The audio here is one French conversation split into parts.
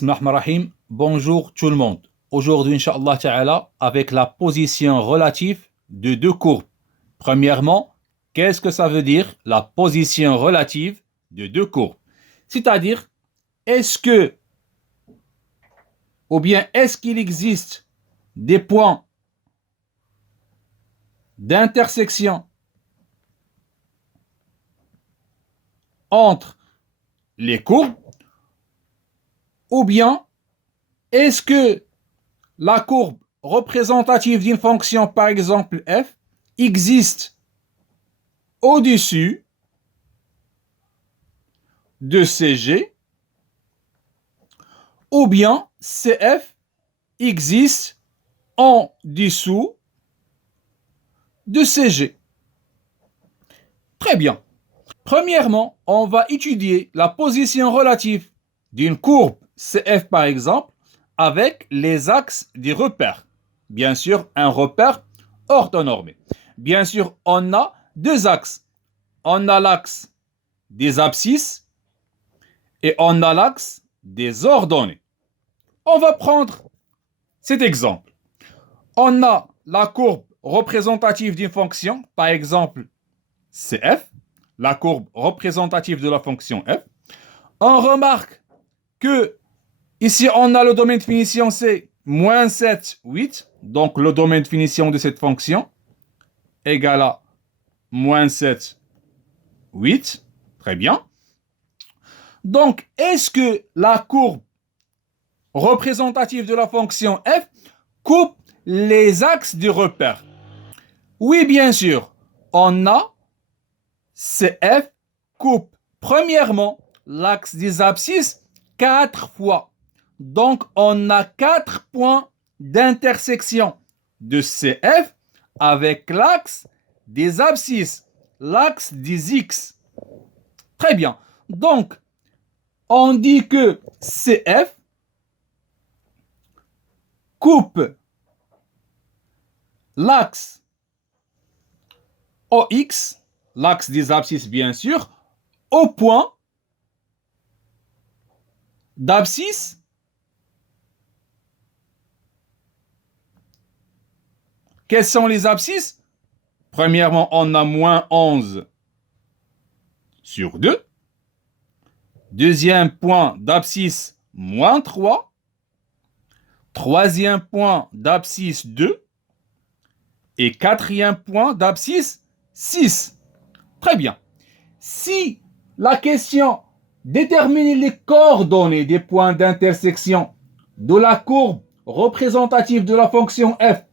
Bismillahirrahmanirrahim. Bonjour tout le monde. Aujourd'hui, Inch'Allah Ta'ala, avec la position relative de deux courbes. Premièrement, qu'est-ce que ça veut dire la position relative de deux courbes? C'est-à-dire, est-ce que, ou bien est-ce qu'il existe des points d'intersection entre les courbes, ou bien est-ce que la courbe représentative d'une fonction, par exemple f, existe au-dessus de CG, ou bien CF existe en dessous de CG. Très bien. Premièrement, on va étudier la position relative d'une courbe CF, par exemple, avec les axes des repères. Bien sûr, un repère orthonormé. Bien sûr, on a deux axes. On a l'axe des abscisses et on a l'axe des ordonnées. On va prendre cet exemple. On a la courbe représentative d'une fonction, par exemple CF, la courbe représentative de la fonction f. On remarque que ici on a le domaine de finition, c'est moins 7, 8. Donc le domaine de finition de cette fonction égale à moins 7, 8. Très bien. Donc, est-ce que la courbe représentative de la fonction f coupe les axes du repère? Oui, bien sûr. On a CF coupe premièrement l'axe des abscisses 4 fois. Donc, on a 4 points d'intersection de CF avec l'axe des abscisses, l'axe des X. Très bien. Donc, on dit que CF coupe l'axe OX, l'axe des abscisses bien sûr, au point d'abscisse Quelles sont les abscisses? Premièrement, on a moins 11 sur 2. Deuxième point d'abscisse, moins 3. Troisième point d'abscisse, 2. Et quatrième point d'abscisse, 6. Très bien. Si la question détermine les coordonnées des points d'intersection de la courbe représentative de la fonction f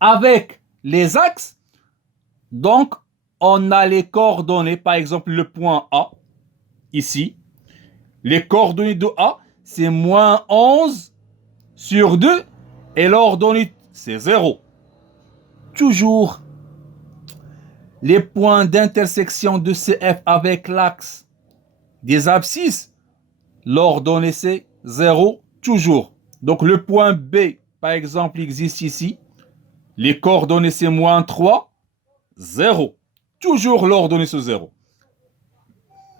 avec les axes, donc on a les coordonnées, par exemple le point A, ici. Les coordonnées de A, c'est moins 11 sur 2 et l'ordonnée, c'est 0. Toujours les points d'intersection de CF avec l'axe des abscisses, l'ordonnée c'est 0 toujours. Donc le point B, par exemple, existe ici. Les coordonnées c'est moins 3, 0. Toujours l'ordonnée c'est 0.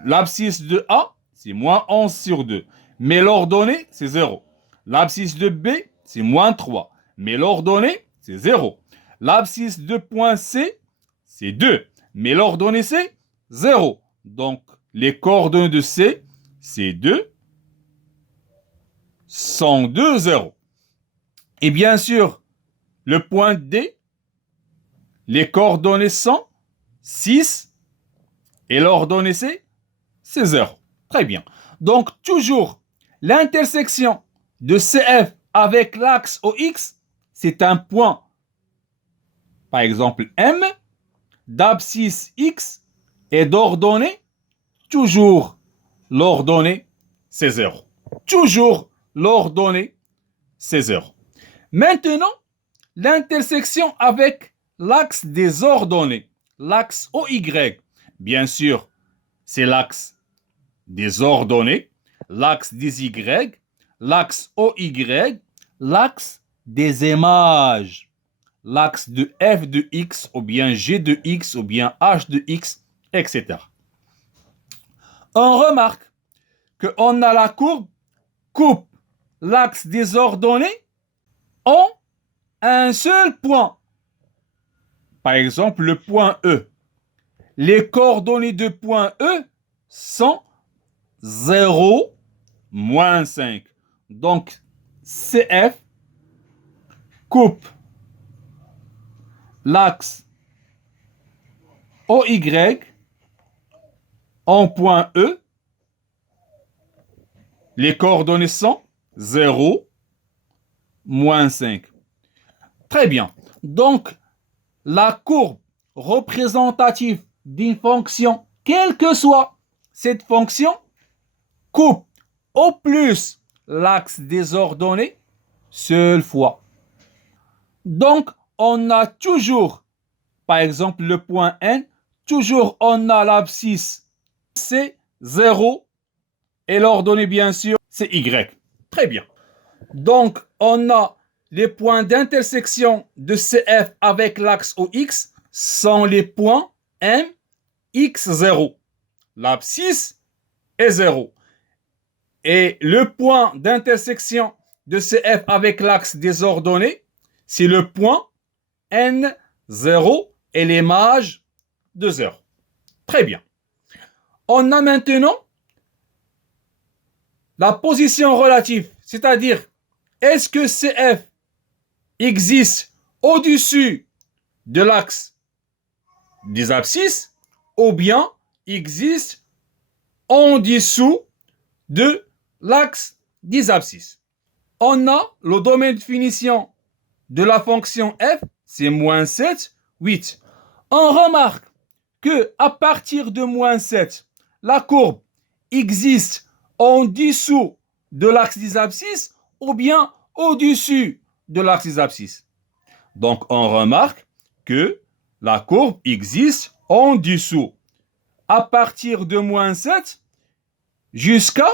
L'abscisse de A, c'est moins 11 sur 2. Mais l'ordonnée, c'est 0. L'abscisse de B, c'est moins 3. Mais l'ordonnée, c'est 0. L'abscisse de point C, c'est 2. Mais l'ordonnée, c'est 0. Donc, les coordonnées de C, c'est 2, 102, 0. Et bien sûr, le point D, les coordonnées sont 6 et l'ordonnée, c'est 0. Très bien. Donc, toujours, l'intersection de CF avec l'axe OX, c'est un point, par exemple M, d'abscisse X et d'ordonnée, toujours l'ordonnée, c'est 0. Toujours l'ordonnée, c'est 0. Maintenant, l'intersection avec l'axe des ordonnées, l'axe OY, bien sûr, c'est l'axe des ordonnées, l'axe des Y, l'axe OY, l'axe des images, l'axe de f de x ou bien g de x ou bien h de x, etc. On remarque qu'on a la courbe coupe l'axe des ordonnées ont un seul point. Par exemple, le point E. Les coordonnées de point E sont 0, moins 5. Donc, CF coupe l'axe OY en point E. Les coordonnées sont 0, moins 5. Très bien. Donc, la courbe représentative d'une fonction, quelle que soit cette fonction, coupe au plus l'axe des ordonnées seule fois. Donc, on a toujours, par exemple, le point N, toujours on a l'abscisse, c'est 0, et l'ordonnée, bien sûr, c'est Y. Très bien. Donc, on a les points d'intersection de CF avec l'axe OX sont les points M, X0. L'abscisse est 0. Et le point d'intersection de CF avec l'axe des ordonnées, c'est le point N0 et l'image de 0. Très bien. On a maintenant la position relative, c'est-à-dire est-ce que CF existe au-dessus de l'axe des abscisses ou bien existe en dessous de l'axe des abscisses. On a le domaine de finition de la fonction f, c'est moins 7, 8. On remarque que à partir de moins 7, la courbe existe en dessous de l'axe des abscisses ou bien au-dessus de l'axe des abscisses. Donc, on remarque que la courbe existe en dessous. À partir de moins 7 jusqu'à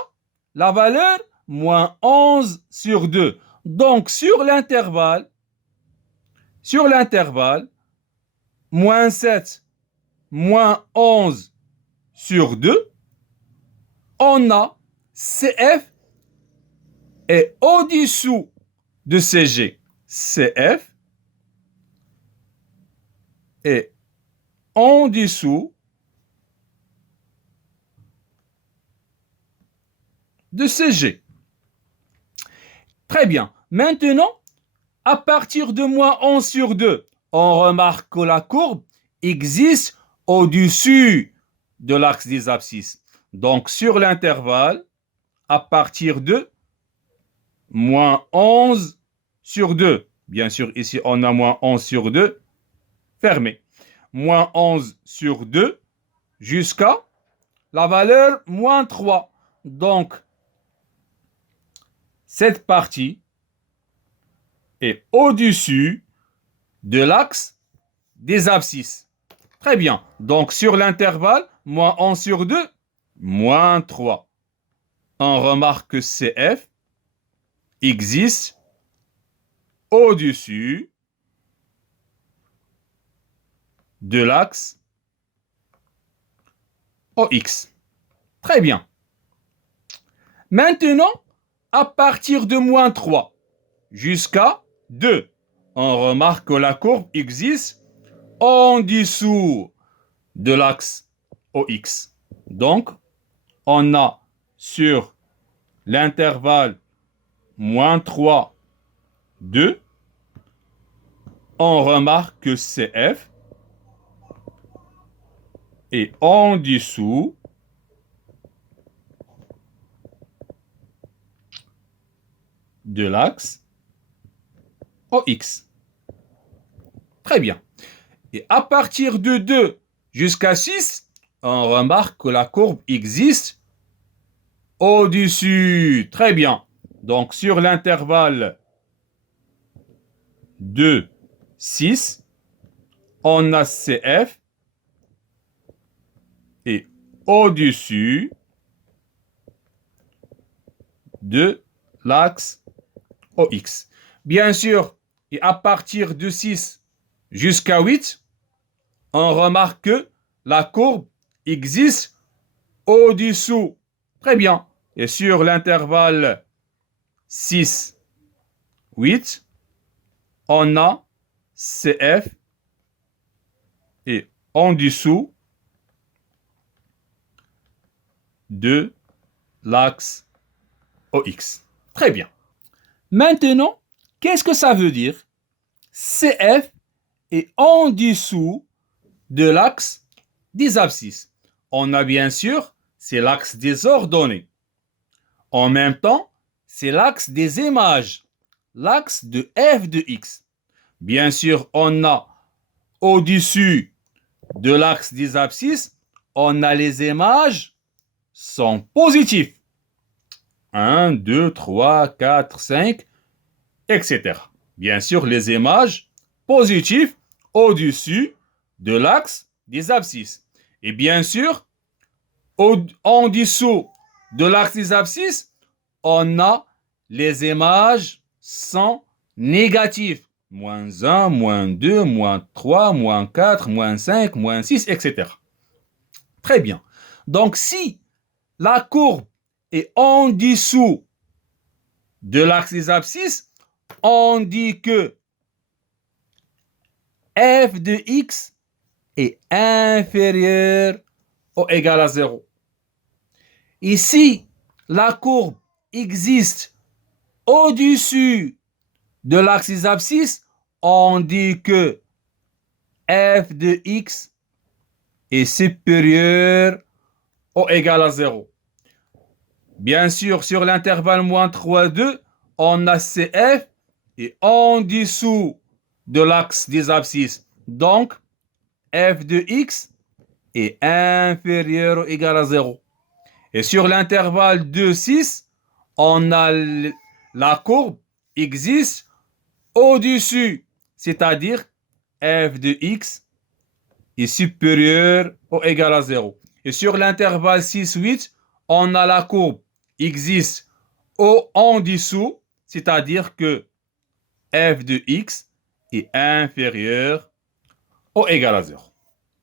la valeur moins 11 sur 2. Donc, sur l'intervalle, moins 7, moins 11 sur 2, on a CF est au-dessous de CG. CF est en dessous de CG. Très bien. Maintenant, à partir de moins 11 sur 2, on remarque que la courbe existe au-dessus de l'axe des abscisses. Donc, sur l'intervalle, à partir de moins 11 sur 2, bien sûr, ici, on a moins 11 sur 2, fermé. Moins 11 sur 2 jusqu'à la valeur moins 3. Donc, cette partie est au-dessus de l'axe des abscisses. Très bien. Donc, sur l'intervalle, moins 11 sur 2, moins 3. On remarque que CF existe au-dessus de l'axe OX. Très bien. Maintenant, à partir de moins 3 jusqu'à 2, on remarque que la courbe existe en dessous de l'axe OX. Donc, on a sur l'intervalle moins 3, 2, on remarque que CF est en dessous de l'axe OX. Très bien. Et à partir de 2 jusqu'à 6, on remarque que la courbe existe au-dessus. Très bien. Donc, sur l'intervalle 2, 6, on a CF et au-dessus de l'axe OX. Bien sûr, et à partir de 6 jusqu'à 8, on remarque que la courbe existe au-dessous. Très bien. Et sur l'intervalle 6, 8, on a CF et en dessous de l'axe OX. Très bien. Maintenant, qu'est-ce que ça veut dire? CF est en dessous de l'axe des abscisses. On a bien sûr, c'est l'axe des ordonnées. En même temps, c'est l'axe des images, l'axe de f de x. Bien sûr, on a au-dessus de l'axe des abscisses, on a les images sont positifs. 1, 2, 3, 4, 5, etc. Bien sûr, les images positives au-dessus de l'axe des abscisses. Et bien sûr, en dessous de l'axe des abscisses, on a les images sont négatives. Moins 1, moins 2, moins 3, moins 4, moins 5, moins 6, etc. Très bien. Donc, si la courbe est en dessous de l'axe des abscisses, on dit que f de x est inférieur ou égal à 0. Ici, la courbe existe au-dessus de l'axe des abscisses, on dit que f de x est supérieur ou égal à 0. Bien sûr, sur l'intervalle moins 3, 2, on a CF et en dessous de l'axe des abscisses. Donc, f de x est inférieur ou égal à 0. Et sur l'intervalle 2, 6, on a la courbe existe au-dessus, c'est-à-dire f de x est supérieur ou égal à 0. Et sur l'intervalle 6, 8, on a la courbe existe en dessous, c'est-à-dire que f de x est inférieur ou égal à 0.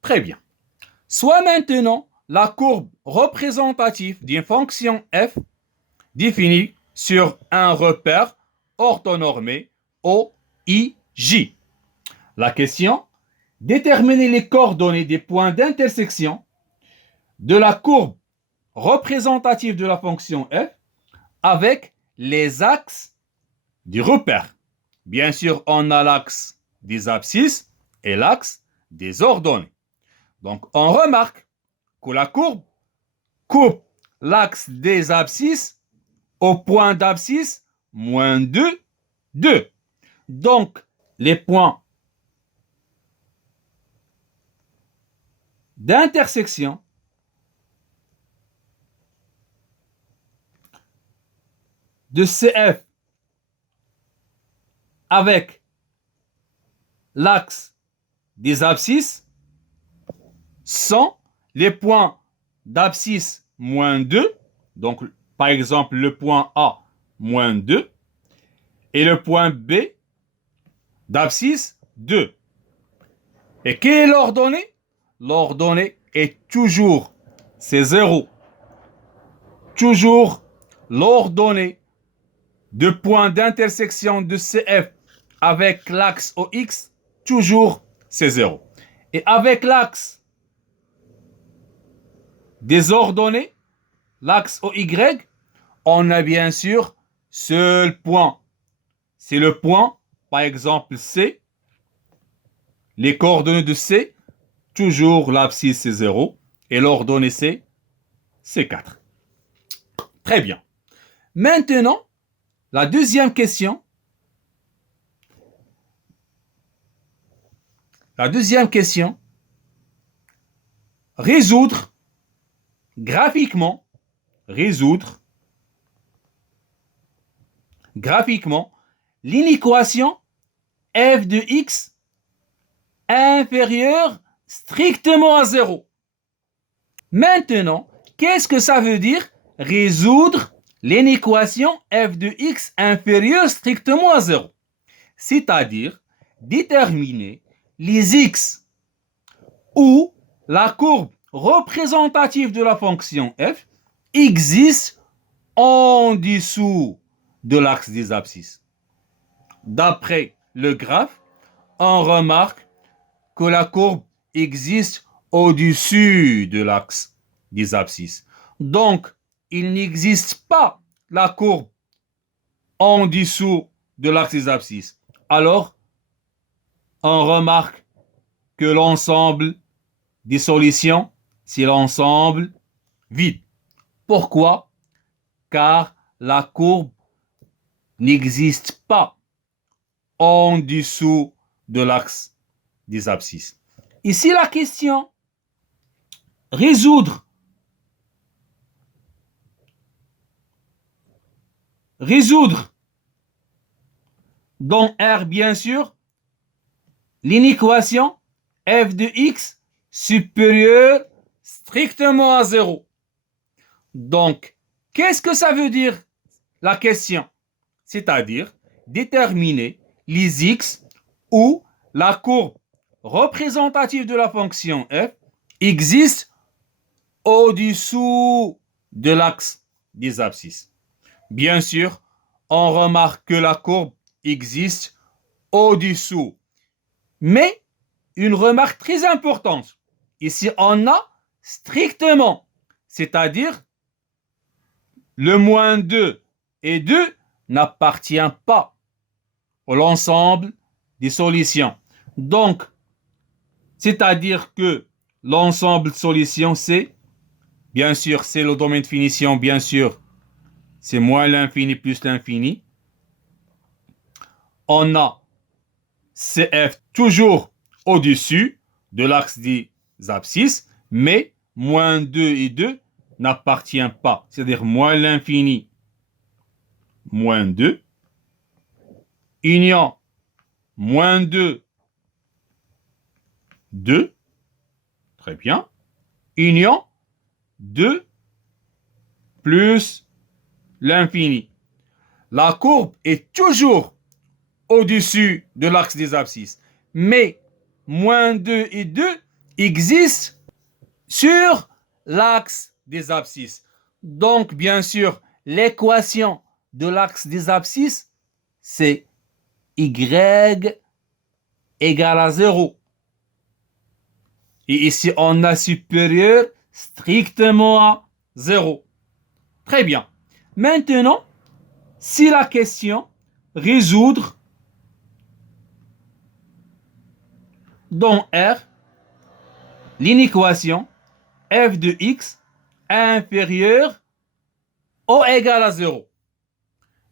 Très bien. Soit maintenant la courbe représentative d'une fonction f définie sur un repère orthonormé OIJ. La question, déterminer les coordonnées des points d'intersection de la courbe représentative de la fonction f avec les axes du repère. Bien sûr, on a l'axe des abscisses et l'axe des ordonnées. Donc, on remarque que la courbe coupe l'axe des abscisses au point d'abscisse moins 2, 2. Donc, les points d'intersection de CF avec l'axe des abscisses sont les points d'abscisse moins 2, donc par exemple le point A moins 2, et le point B d'abscisse 2. Et quelle est l'ordonnée? L'ordonnée est toujours, c'est 0. Toujours l'ordonnée de points d'intersection de CF avec l'axe OX, toujours c'est 0. Et avec l'axe des ordonnées, l'axe OY, on a bien sûr seul point. C'est le point, par exemple C. Les coordonnées de C, toujours l'abscisse c'est 0. Et l'ordonnée C, c'est 4. Très bien. Maintenant, la deuxième question. Résoudre graphiquement l'inéquation f de x inférieure strictement à 0. Maintenant, qu'est-ce que ça veut dire résoudre l'inéquation f de x inférieure strictement à 0? C'est-à-dire déterminer les x où la courbe représentative de la fonction f existe en dessous de l'axe des abscisses. D'après le graphe, on remarque que la courbe existe au-dessus de l'axe des abscisses. Donc, il n'existe pas la courbe en dessous de l'axe des abscisses. Alors, on remarque que l'ensemble des solutions, c'est l'ensemble vide. Pourquoi? Car la courbe n'existe pas en dessous de l'axe des abscisses. Ici, la question, résoudre dans R, bien sûr, l'inéquation f de x supérieure strictement à 0. Donc, qu'est-ce que ça veut dire la question? C'est-à-dire déterminer les x où la courbe représentative de la fonction f existe au-dessous de l'axe des abscisses. Bien sûr, on remarque que la courbe existe au-dessous. Mais une remarque très importante. Ici, on a strictement, c'est-à-dire le moins 2 et 2 n'appartient pas à l'ensemble des solutions. Donc, c'est-à-dire que l'ensemble de solutions, c'est, bien sûr, c'est le domaine de finition, bien sûr, c'est moins l'infini plus l'infini. On a CF toujours au-dessus de l'axe des abscisses, mais moins 2 et 2 n'appartient pas. C'est-à-dire moins l'infini, moins 2, union moins 2, 2, très bien, union 2 plus l'infini. La courbe est toujours au-dessus de l'axe des abscisses, mais moins 2 et 2 existent sur l'axe des abscisses. Donc, bien sûr, l'équation de l'axe des abscisses, c'est y égale à 0. Et ici, on a supérieur strictement à 0. Très bien. Maintenant, si la question résoudre dans R l'inéquation f de x inférieure ou égale à 0.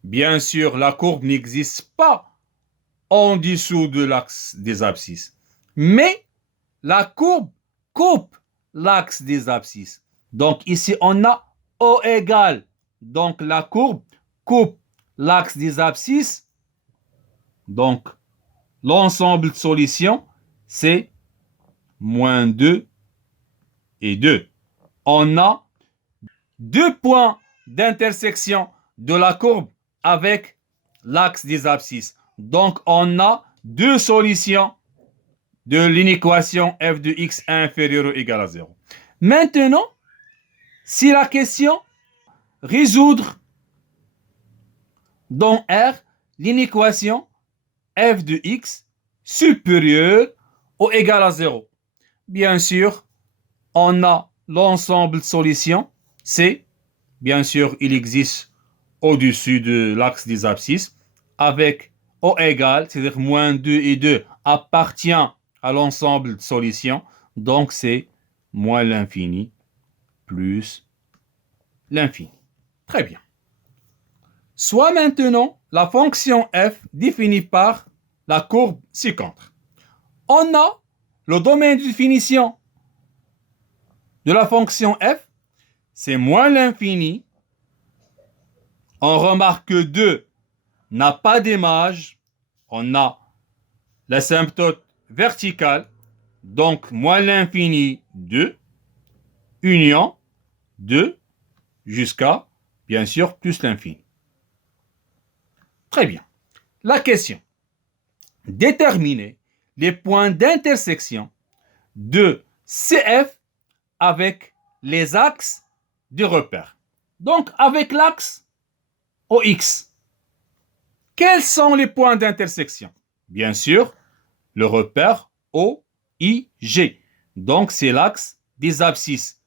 Bien sûr, la courbe n'existe pas en dessous de l'axe des abscisses, mais la courbe coupe l'axe des abscisses. Donc ici, on a O égale. Donc la courbe coupe l'axe des abscisses. Donc l'ensemble de solutions, c'est moins 2 et 2. On a 2 points d'intersection de la courbe avec l'axe des abscisses. Donc on a 2 solutions de l'inéquation f de x inférieur ou égal à 0. Maintenant, si la question résoudre dans R l'inéquation f de x supérieur ou égal à 0. Bien sûr, on a l'ensemble de solutions, c'est, bien sûr, il existe au-dessus de l'axe des abscisses, avec O égale, c'est-à-dire moins 2 et 2 appartient à l'ensemble de solutions, donc c'est moins l'infini plus l'infini. Très bien. Soit maintenant la fonction f définie par la courbe ci-contre. On a le domaine de définition de la fonction f, c'est moins l'infini. On remarque que 2 n'a pas d'image. On a l'asymptote verticale, donc moins l'infini 2, union 2 jusqu'à, bien sûr, plus l'infini. Très bien. La question. Déterminer les points d'intersection de CF avec les axes du repère. Donc, avec l'axe OX. Quels sont les points d'intersection? Bien sûr, le repère OIG. Donc, c'est l'axe des abscisses.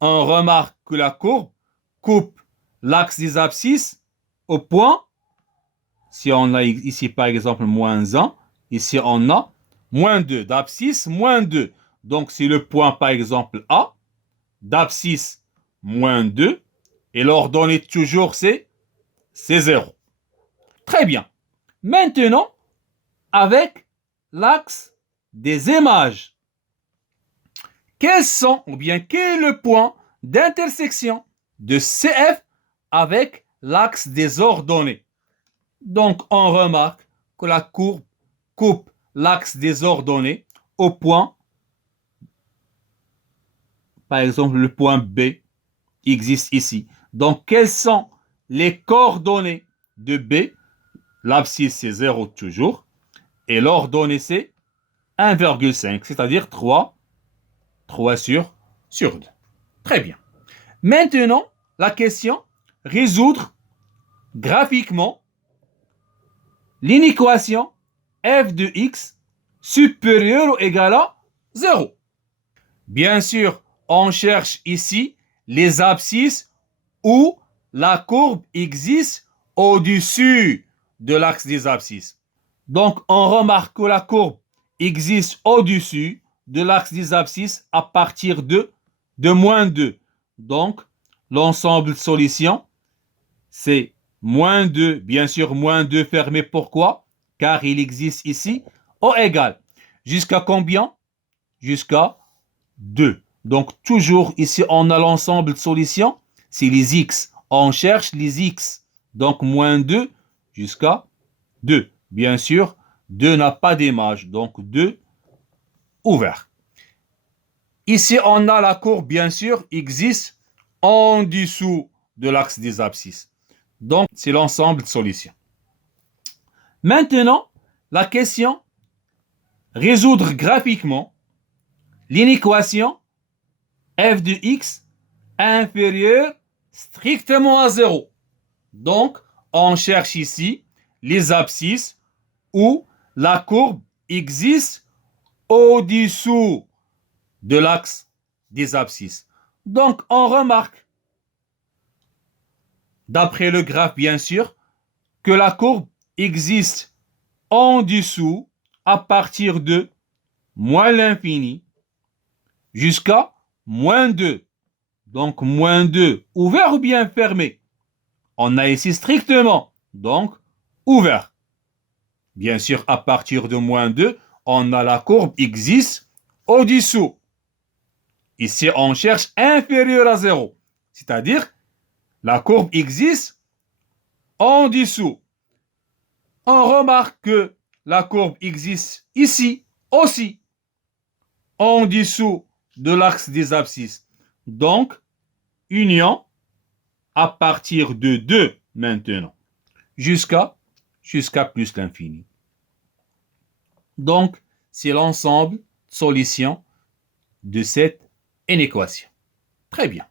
On remarque que la courbe coupe l'axe des abscisses au point, si on a ici par exemple moins 1, ici on a moins 2, d'abscisse moins 2. Donc c'est le point par exemple A, d'abscisse moins 2, et l'ordonnée toujours c'est 0. Très bien. Maintenant, avec l'axe des images, quels sont, ou bien quel est le point d'intersection de CF avec l'axe des ordonnées? Donc, on remarque que la courbe coupe l'axe des ordonnées au point, par exemple, le point B existe ici. Donc, quelles sont les coordonnées de B? L'abscisse, c'est 0 toujours. Et l'ordonnée, c'est 1,5, c'est-à-dire 3 sur 2. Très bien. Maintenant, la question, résoudre graphiquement l'inéquation f de x supérieur ou égal à 0. Bien sûr, on cherche ici les abscisses où la courbe existe au-dessus de l'axe des abscisses. Donc, on remarque que la courbe existe au-dessus de l'axe des abscisses à partir de moins 2. Donc, l'ensemble de solutions, c'est moins 2, bien sûr, moins 2 fermé. Pourquoi? Car il existe ici au égal. Jusqu'à combien? Jusqu'à 2. Donc, toujours ici, on a l'ensemble de solutions, c'est les x. On cherche les x. Donc, moins 2 jusqu'à 2. Bien sûr, 2 n'a pas d'image, donc 2 ouvert. Ici, on a la courbe, bien sûr, existe en dessous de l'axe des abscisses. Donc, c'est l'ensemble de solutions. Maintenant, la question, résoudre graphiquement l'inéquation f de x inférieur strictement à 0. Donc, on cherche ici les abscisses où la courbe existe au-dessous de l'axe des abscisses. Donc, on remarque, d'après le graphe bien sûr, que la courbe existe en dessous à partir de moins l'infini jusqu'à moins 2. Donc, moins 2, ouvert ou bien fermé? On a ici strictement, donc ouvert. Bien sûr, à partir de moins 2, on a la courbe existe au-dessous. Ici, on cherche inférieur à 0. C'est-à-dire, la courbe existe en dessous. On remarque que la courbe existe ici aussi, en dessous de l'axe des abscisses. Donc, union à partir de 2 maintenant, jusqu'à plus l'infini. Donc, c'est l'ensemble solution de cette inéquation. Très bien.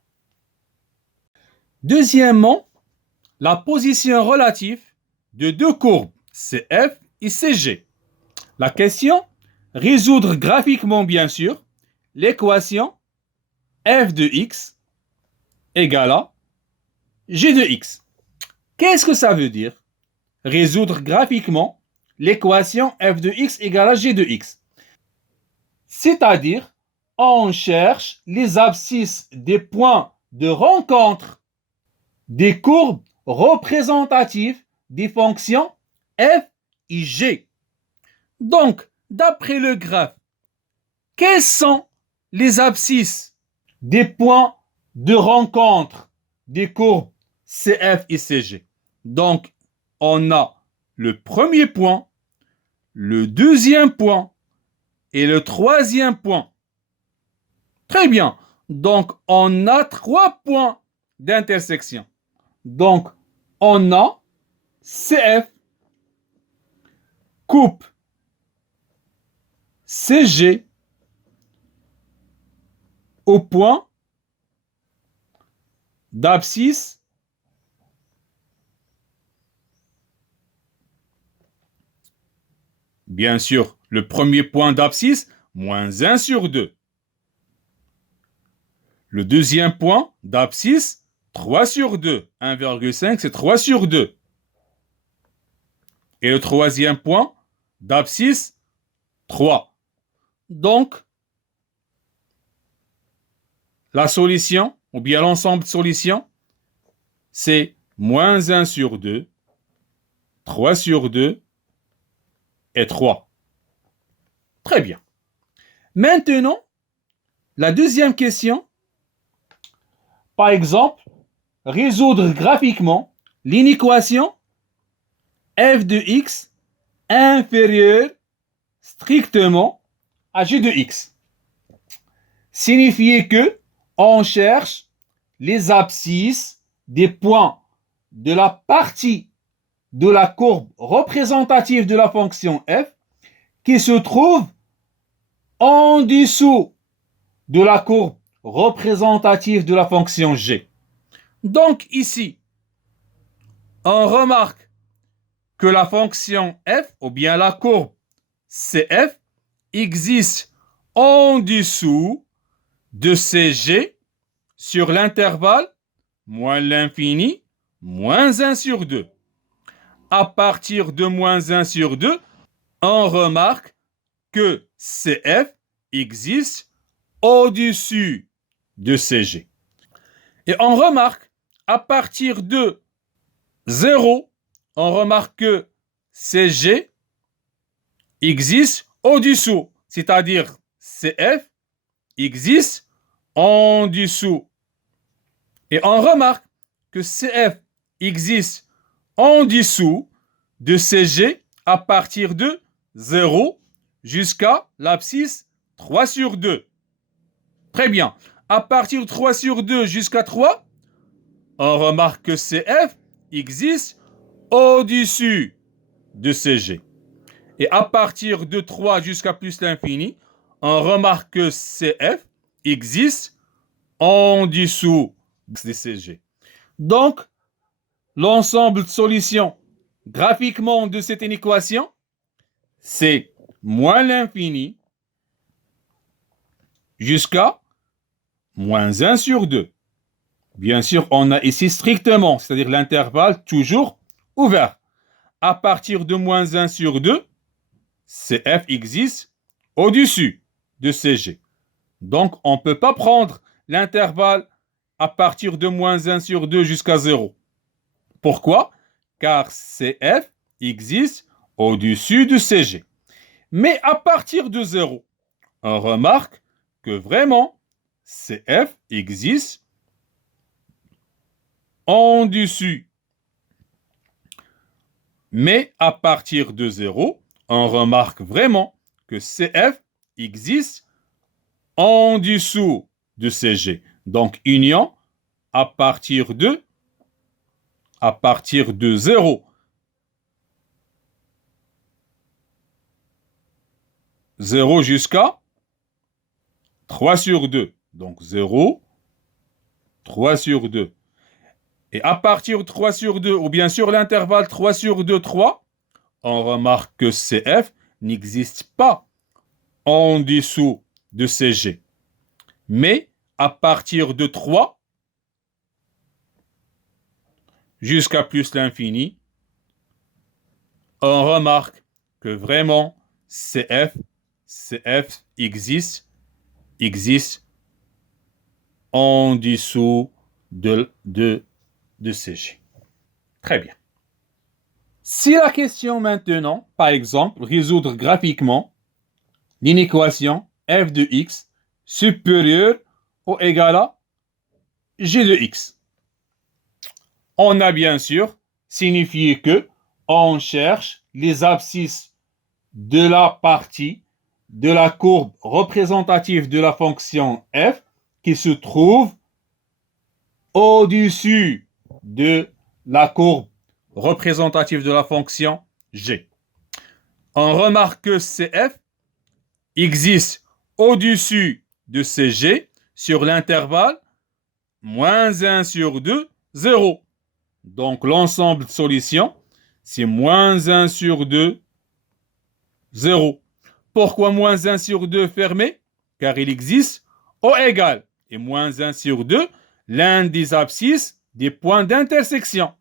Deuxièmement, la position relative de deux courbes, CF et CG. La question, résoudre graphiquement bien sûr l'équation f de x égale à g de x. Qu'est-ce que ça veut dire? Résoudre graphiquement l'équation f de x égale à g de x. C'est-à-dire, on cherche les abscisses des points de rencontre des courbes représentatives des fonctions f et g. Donc, d'après le graphe, quelles sont les abscisses des points de rencontre des courbes CF et CG? Donc, on a le premier point, le deuxième point et le troisième point. Très bien. Donc, on a 3 points d'intersection. Donc, on a CF coupe CG au point d'abscisse Bien sûr, le premier point d'abscisse, moins 1 sur 2. Le deuxième point d'abscisse, 3 sur 2. 1,5, c'est 3 sur 2. Et le troisième point d'abscisse, 3. Donc, la solution, ou bien l'ensemble de solutions, c'est moins 1 sur 2, 3 sur 2 et 3. Très bien. Maintenant, la deuxième question, par exemple, résoudre graphiquement l'inéquation f de x inférieure strictement à g de x. Signifier que on cherche les abscisses des points de la partie de la courbe représentative de la fonction f qui se trouve en dessous de la courbe représentative de la fonction g. Donc ici, on remarque que la fonction f, ou bien la courbe cf, existe en dessous de cg sur l'intervalle moins l'infini, moins 1 sur 2. À partir de moins 1 sur 2, on remarque que cf existe au-dessus de cg. Et on remarque, à partir de 0, on remarque que cg existe au-dessous, c'est-à-dire cf existe en dessous. Et on remarque que cf existe en dessous de cg à partir de 0 jusqu'à l'abscisse 3 sur 2. Très bien. À partir de 3 sur 2 jusqu'à 3, on remarque que cf existe au-dessus de cg. Et à partir de 3 jusqu'à plus l'infini, on remarque que cf existe en dessous de cg. Donc, l'ensemble de solutions graphiquement de cette inéquation, c'est moins l'infini jusqu'à moins 1 sur 2. Bien sûr, on a ici strictement, c'est-à-dire l'intervalle toujours ouvert. À partir de moins 1 sur 2, cf existe au-dessus de cg. Donc, on ne peut pas prendre l'intervalle à partir de moins 1 sur 2 jusqu'à 0. Pourquoi? Car cf existe au-dessus de cg. Mais à partir de 0, on remarque que vraiment, cf existe en dessus. Mais à partir de 0, on remarque vraiment que cf existe en dessous de cg. Donc, union à partir de 0. 0 jusqu'à 3 sur 2. Donc 0, 3 sur 2. Et à partir de 3 sur 2, ou bien sur l'intervalle 3 sur 2, 3, on remarque que cf n'existe pas en dessous de cg. Mais à partir de 3 jusqu'à plus l'infini, on remarque que vraiment cf existe en dessous de cg. Très bien. Si la question maintenant, par exemple, résoudre graphiquement l'inéquation f de x supérieure ou égale à g de x, on a bien sûr signifié que on cherche les abscisses de la partie de la courbe représentative de la fonction f qui se trouve au-dessus de la courbe représentative de la fonction g. On remarque que cf existe au-dessus de cg sur l'intervalle moins 1 sur 2, 0. Donc l'ensemble de solutions, c'est moins 1 sur 2, 0. Pourquoi moins 1 sur 2 fermé? Car il existe O égale. Et moins 1 sur 2, l'un des abscisses des points d'intersection.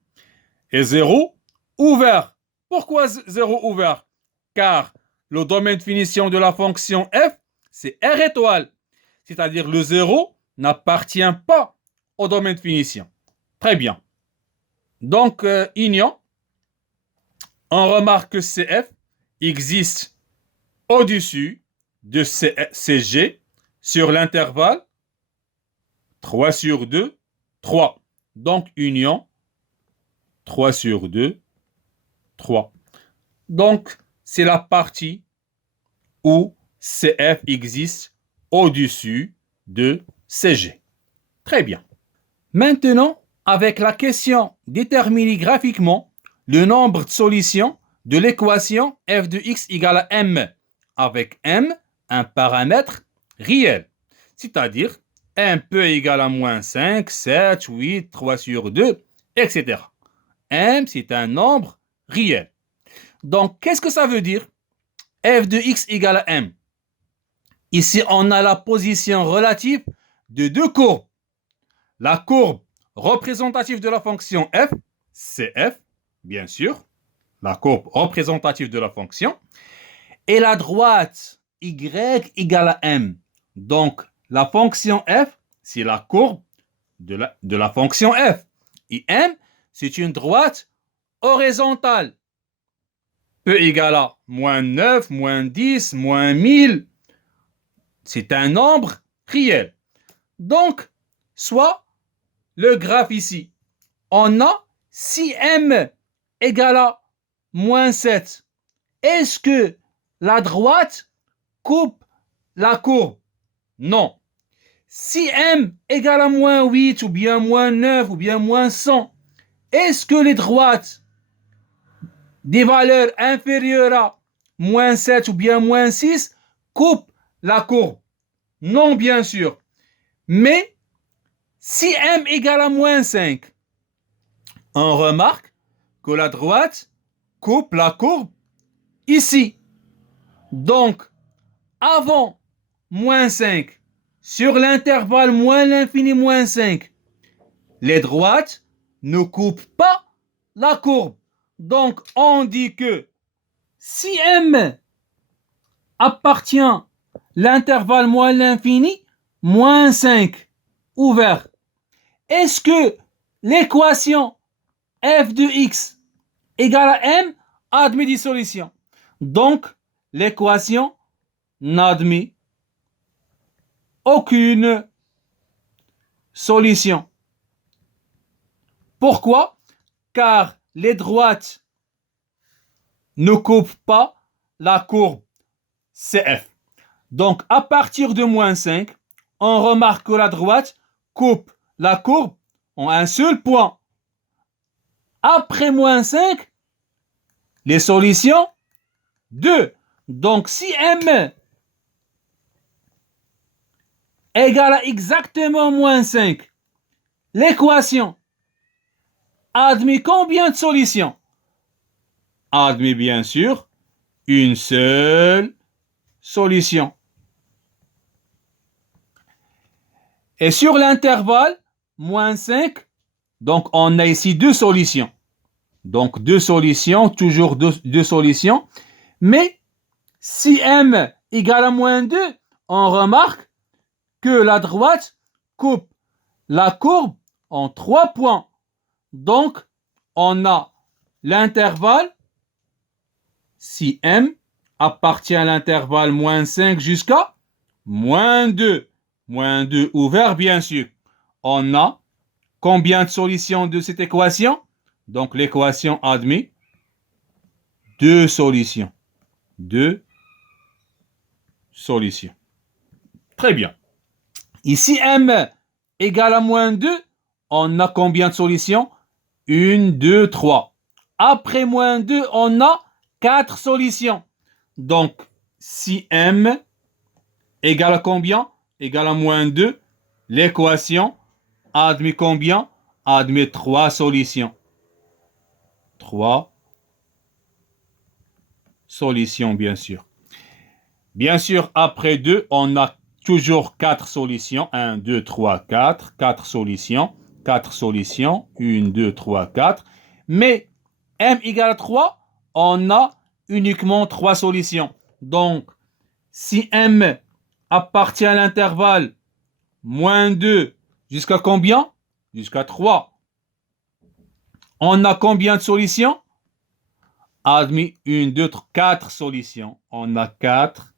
Et 0 ouvert. Pourquoi 0 ouvert? Car le domaine de finition de la fonction f, c'est R étoile. C'est-à-dire le 0 n'appartient pas au domaine de finition. Très bien. Donc, union, on remarque que CF existe au-dessus de CG sur l'intervalle 3 sur 2, 3. Donc, union 3 sur 2, 3. Donc, c'est la partie où CF existe au-dessus de CG. Très bien. Maintenant, avec la question déterminer graphiquement le nombre de solutions de l'équation f de x égale à m, avec m un paramètre réel, c'est-à-dire m peut égaler à moins 5, 7, 8, 3 sur 2, etc. M, c'est un nombre réel. Donc, qu'est-ce que ça veut dire? F de x égale à m. Ici, on a la position relative de deux courbes. La courbe représentative de la fonction f, c'est f, bien sûr, la courbe représentative de la fonction, et la droite y égale à m. Donc, la fonction f, c'est la courbe de la fonction f. Et m, c'est une droite horizontale. Peut égaler à moins 9, moins 10, moins 1000. C'est un nombre réel. Donc, soit le graphe ici, on a si m égale à moins 7, est-ce que la droite coupe la courbe? Non. Si m égale à moins 8 ou bien moins 9 ou bien moins 100, est-ce que les droites des valeurs inférieures à moins 7 ou bien moins 6 coupent la courbe? Non, bien sûr. Mais si m égale à moins 5, on remarque que la droite coupe la courbe ici. Donc, avant moins 5, sur l'intervalle moins l'infini moins 5, les droites ne coupent pas la courbe. Donc, on dit que si m appartient à l'intervalle moins l'infini, moins 5, ouvert, est-ce que l'équation f de x égale à m admet des solutions? Donc, l'équation n'admet aucune solution. Pourquoi? Car les droites ne coupent pas la courbe CF. Donc, à partir de moins 5, on remarque que la droite coupe la courbe en un seul point. Après moins 5, les solutions 2. Donc, si m égale à exactement moins 5, l'équation admet combien de solutions? Admet bien sûr une seule solution. Et sur l'intervalle moins 5, donc on a ici deux solutions. Donc deux solutions, toujours deux solutions. Mais si m égale à moins 2, on remarque que la droite coupe la courbe en 3 points. Donc, on a l'intervalle, si m appartient à l'intervalle moins 5 jusqu'à moins 2. Moins 2 ouvert, bien sûr. On a combien de solutions de cette équation? Donc, l'équation admet deux solutions. Deux solutions. Très bien. Ici, m égale à moins 2, on a combien de solutions? 1, 2, 3. Après moins 2, on a 4 solutions. Donc, si m égale à combien? Égale à moins 2, l'équation admet combien? Admet 3 solutions. 3 solutions, bien sûr. Bien sûr, après 2, on a toujours 4 solutions. 1, 2, 3, 4. 4 solutions. 4 solutions. 1, 2, 3, 4. Mais m égale 3, on a uniquement 3 solutions. Donc, si m appartient à l'intervalle moins 2 jusqu'à combien? Jusqu'à 3. On a combien de solutions? Admis, 1, 2, 3, 4 solutions. On a 4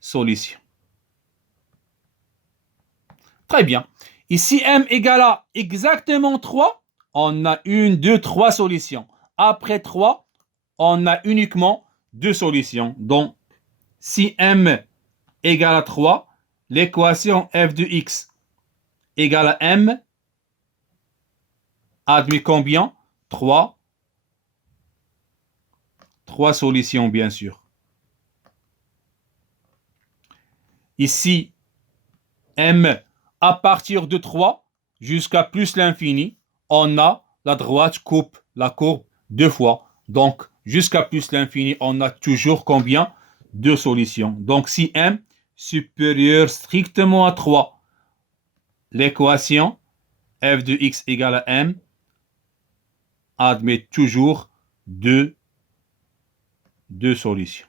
solutions. Très bien. Ici, m égale à exactement 3, on a 1, 2, 3 solutions. Après 3, on a uniquement 2 solutions. Donc, si m égale à 3, l'équation f de x égale à m, admet combien? 3. 3 solutions, bien sûr. Ici, m à partir de 3 jusqu'à plus l'infini, on a la droite coupe la courbe 2 fois. Donc, jusqu'à plus l'infini, on a toujours combien? 2 solutions. Donc, si m supérieur strictement à 3, l'équation f de x égale à m admet toujours 2 solutions.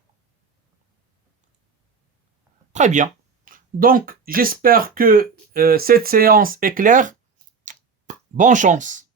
Très bien. Donc, j'espère que cette séance est claire. Bonne chance.